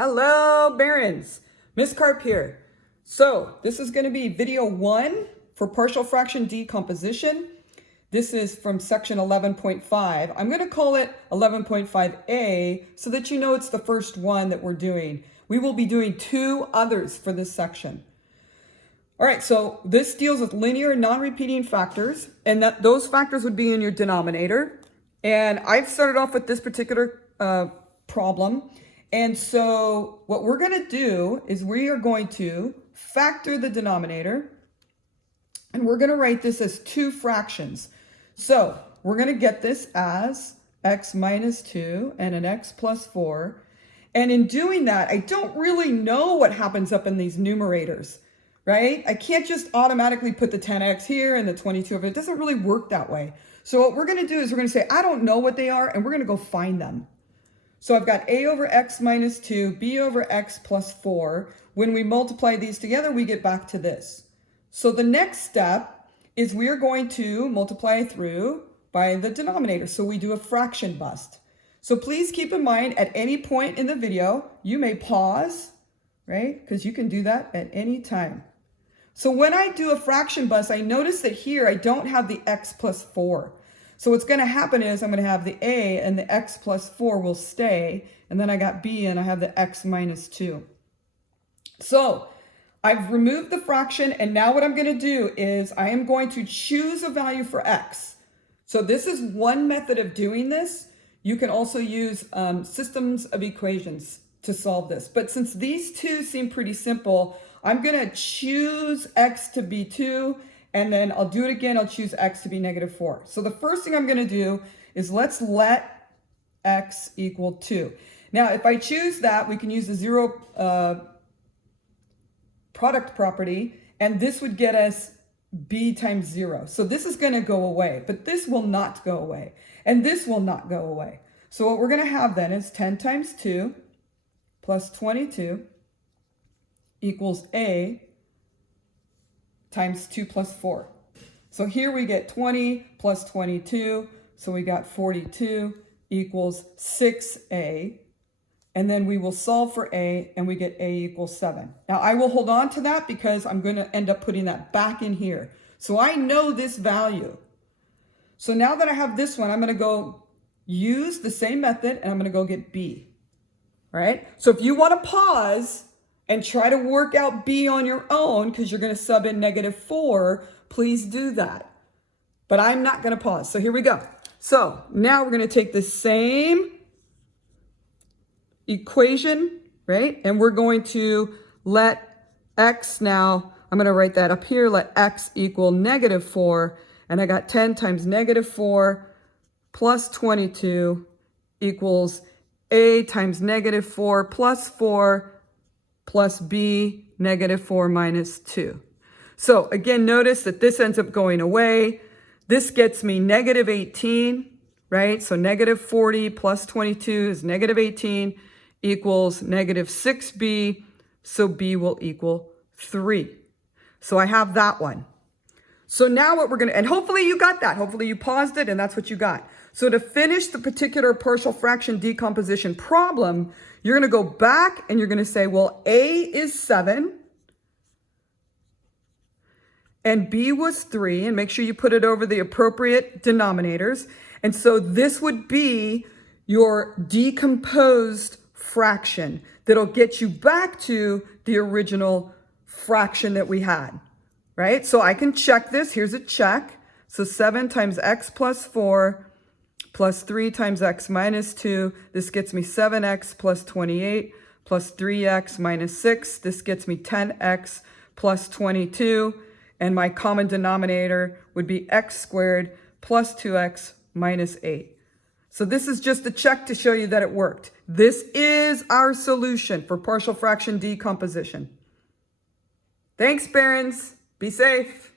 Hello, Barons. Miss Carp here. So this is going to be video 1 for partial fraction decomposition. This is from section 11.5. I'm going to call it 11.5a so that you know it's the first one that we're doing. We will be doing 2 others for this section. All right, so this deals with linear and non-repeating factors, and that those factors would be in your denominator. And I've started off with this particular problem. And so what we're going to do is we are going to factor the denominator, and we're going to write this as 2 fractions. So we're going to get this as x minus 2 and an x plus 4. And in doing that, I don't really know what happens up in these numerators, right? I can't just automatically put the 10x here and the 22 over. It doesn't really work that way. So what we're going to do is we're going to say, I don't know what they are, and we're going to go find them. So I've got a over x minus 2, b over x plus 4. When we multiply these together, we get back to this. So the next step is we are going to multiply through by the denominator. So we do a fraction bust. So please keep in mind at any point in the video, you may pause, right? Because you can do that at any time. So when I do a fraction bust, I notice that here I don't have the x plus 4. So what's going to happen is I'm going to have the a and the x plus 4 will stay. And then I got b and I have the x minus 2. So I've removed the fraction, and now what I'm going to do is I am going to choose a value for x. So this is one method of doing this. You can also use systems of equations to solve this. But since these two seem pretty simple, I'm going to choose x to be 2. And then I'll do it again. I'll choose x to be negative 4. So the first thing I'm going to do is let's let x equal 2. Now, if I choose that, we can use the zero product property, and this would get us b times 0. So this is going to go away, but this will not go away, and this will not go away. So what we're going to have then is 10 times 2 plus 22 equals a times 2 plus 4. So here we get 20 plus 22, so we got 42 equals 6a, and then we will solve for a, and we get a equals 7. Now I will hold on to that because I'm going to end up putting that back in here. So I know this value. So now that I have this one, I'm going to go use the same method, and I'm going to go get b. All right? So if you want to pause and try to work out b on your own, because you're going to sub in negative 4, please do that. But I'm not going to pause. So here we go. So now we're going to take the same equation, right? And we're going to let x now, I'm going to write that up here, let x equal negative 4. And I got 10 times negative 4 plus 22 equals a times negative 4 plus 4 plus b negative 4 minus 2. So again, notice that this ends up going away. This gets me negative 18, right? So negative 40 plus 22 is negative 18 equals negative 6b. So b will equal 3. So I have that one. So now what we're going to, and hopefully you got that. Hopefully you paused it and that's what you got. So to finish the particular partial fraction decomposition problem, you're going to go back and you're going to say, well, a is 7 and b was 3, and make sure you put it over the appropriate denominators. And so this would be your decomposed fraction that'll get you back to the original fraction that we had, right? So I can check this. Here's a check. So 7 times x plus 4 plus 3 times x minus 2. This gets me 7x plus 28 plus 3x minus 6. This gets me 10x plus 22. And my common denominator would be x squared plus 2x minus 8. So this is just a check to show you that it worked. This is our solution for partial fraction decomposition. Thanks, Barons. Be safe.